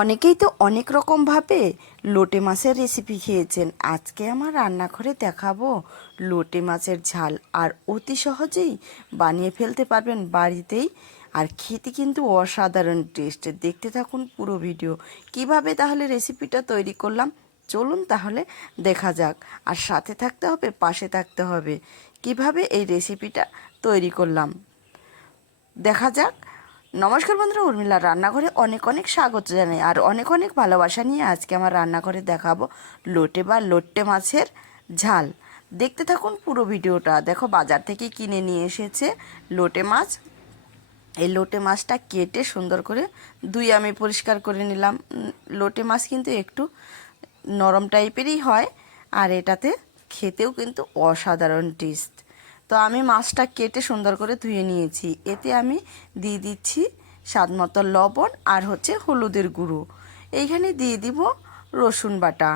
অনেকেই তো অনেক রকমভাবে লোটে মাছের রেসিপি খেয়েছেন। আজকে আমার রান্নাঘরে দেখাবো লোটে মাছের ঝাল আর অতি সহজেই বানিয়ে ফেলতে পারবেন বাড়িতেই। আর খেতে কিন্তু অসাধারণ টেস্ট দেখতে থাকুন পুরো ভিডিও কীভাবে তাহলে রেসিপিটা তৈরি করলাম? চলুন তাহলে দেখা যাক। আর সাথে থাকতে হবে, পাশে থাকতে হবে। কীভাবে এই রেসিপিটা তৈরি করলাম? দেখা যাক। নমস্কার বন্ধুরা, উর্মিলার রান্নাঘরে অনেক অনেক স্বাগত জানাই আর অনেক অনেক ভালোবাসা নিয়ে আজকে আমার রান্নাঘরে দেখাবো লোটে বা লোট্টে মাছের ঝাল। দেখতে থাকুন পুরো ভিডিওটা। দেখো, বাজার থেকে কিনে নিয়ে এসেছে লোটে মাছ। এই লোটে মাছটা কেটে সুন্দর করে দুই আমি পরিষ্কার করে নিলাম। লোটে মাছ কিন্তু একটু নরম টাইপেরই হয় আর এটাতে খেতেও কিন্তু অসাধারণ টেস্ট তো আমি মাছটা কেটে সুন্দর করে ধুয়ে নিয়েছি। এতে আমি দিয়ে দিচ্ছি স্বাদ মতো লবণ আর হচ্ছে হলুদের গুঁড়ো। এইখানে দিয়ে দিব রসুন বাটা।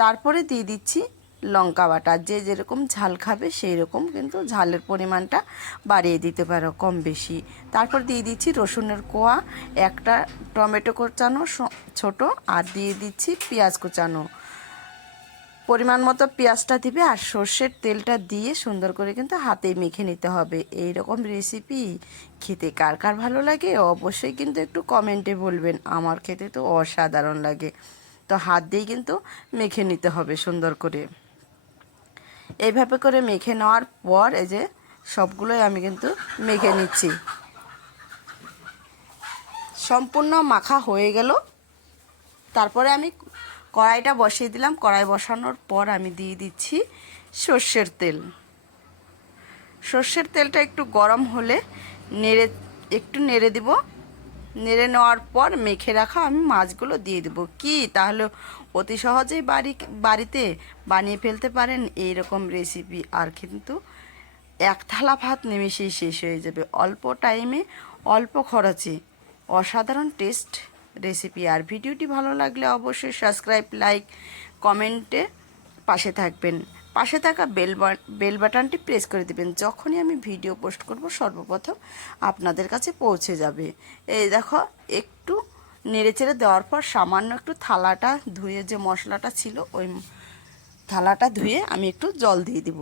তারপরে দিয়ে দিচ্ছি লঙ্কা বাটা। যে যেরকম ঝাল খাবে সেই রকম কিন্তু ঝালের পরিমাণটা বাড়িয়ে দিতে পারো কম বেশি। তারপর দিয়ে দিচ্ছি রসুনের কোয়া, একটা টমেটো কোচানো ছোট, আর দিয়ে দিচ্ছি পেঁয়াজ কোচানো। পরিমাণ মতো পেঁয়াজটা দিবে আর সর্ষের তেলটা দিয়ে সুন্দর করে কিন্তু হাতে মেখে নিতে হবে। এই রকম রেসিপি খেতে কার কার ভালো লাগে অবশ্যই কিন্তু একটু কমেন্টে বলবেন। আমার খেতে তো অসাধারণ লাগে। তো হাত দিয়ে কিন্তু মেখে নিতে হবে সুন্দর করে। এইভাবে করে মেখে নেওয়ার পর এই যে সবগুলোই আমি কিন্তু মেখে নিচ্ছি। সম্পূর্ণ মাখা হয়ে গেল। তারপরে আমি কড়াইটা বসিয়ে দিলাম। কড়াই বসানোর পর আমি দিয়ে দিচ্ছি সর্ষের তেল। সর্ষের তেলটা একটু গরম হলে নেড়ে, একটু নেড়ে দিব। নেড়ে নেওয়ার পর মেখে রাখা আমি মাছগুলো দিয়ে দেবো। কি? তাহলে অতি সহজেই বাড়ি, বাড়িতে বানিয়ে ফেলতে পারেন এই রকম রেসিপি আর কিন্তু এক থালা ভাত নিমেষেই শেষ হয়ে যাবে। অল্প টাইমে অল্প খরচে। অসাধারণ টেস্ট রেসিপি আর ভিডিওটি ভালো লাগলে অবশ্যই সাবস্ক্রাইব লাইক কমেন্টে পাশে থাকবেন। পাশে থাকা বেল বেল বাটনটি প্রেস করে দিবেন। যখনই আমি ভিডিও পোস্ট করব, সর্বপ্রথম আপনাদের কাছে পৌঁছে যাবে। এই দেখো, একটু নেড়েচেড়ে দেওয়ার পর সামান্য একটু থালাটা ধুয়ে যে মশলাটা ছিল, ওই থালাটা ধুয়ে আমি একটু জল দিয়ে দিব।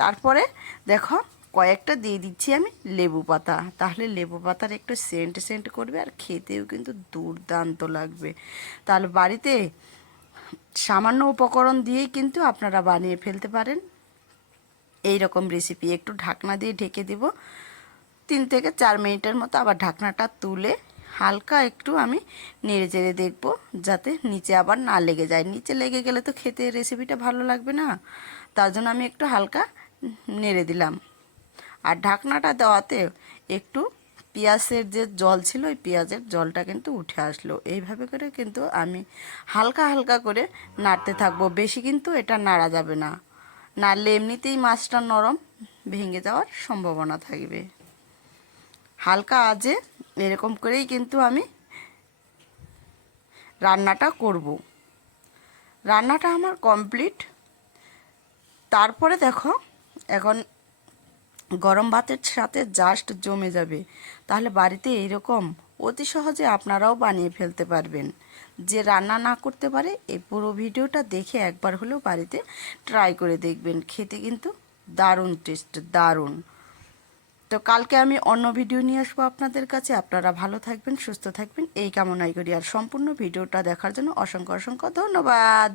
তারপরে দেখো কয়েকটা দিয়ে দিচ্ছি আমি লেবু পাতা। তাহলে লেবু পাতার একটু সেন্ট সেন্ট করবে আর খেতেও কিন্তু দুর্দান্ত লাগবে। তাহলে বাড়িতে সামান্য উপকরণ দিয়েই কিন্তু আপনারা বানিয়ে ফেলতে পারেন। এই রকম রেসিপি একটু ঢাকনা দিয়ে ঢেকে দিব। তিন থেকে চার মিনিটের মতো আবার ঢাকনাটা তুলে হালকা একটু আমি নেড়ে চেড়ে দেখব যাতে নিচে আবার না লেগে যায়। নিচে লেগে গেলে তো খেতে রেসিপিটা ভালো লাগবে না। তার জন্য আমি একটু হালকা নেড়ে দিলাম। আর ঢাকনাটা দেওয়াতে একটু পেঁয়াজের যে জল ছিল, ওই পেঁয়াজের জলটা কিন্তু উঠে আসলো। এইভাবে করে কিন্তু আমি হালকা হালকা করে নাড়তে থাকব। বেশি কিন্তু এটা নাড়া যাবে না। নাড়লে এমনিতেই মাছটা নরম, ভেঙে যাওয়ার সম্ভাবনা থাকবে। হালকা আজে এরকম করেই কিন্তু আমি রান্নাটা করব। রান্নাটা আমার কমপ্লিট। তারপরে দেখো, এখন গরম ভাতের সাথে জাস্ট জমে যাবে। তাহলে বাড়িতে এইরকম অতি সহজে আপনারাও বানিয়ে ফেলতে পারবেন। যে রান্না না করতে পারে এই পুরো ভিডিওটা দেখে একবার হলেও বাড়িতে ট্রাই করে দেখবেন। খেতে কিন্তু দারুণ টেস্ট দারুণ। তো কালকে আমি অন্য ভিডিও নিয়ে আসব আপনাদের কাছে। আপনারা ভালো থাকবেন, সুস্থ থাকবেন। এই কামনাই করি। আর সম্পূর্ণ ভিডিওটা দেখার জন্য অসংখ্য অসংখ্য ধন্যবাদ।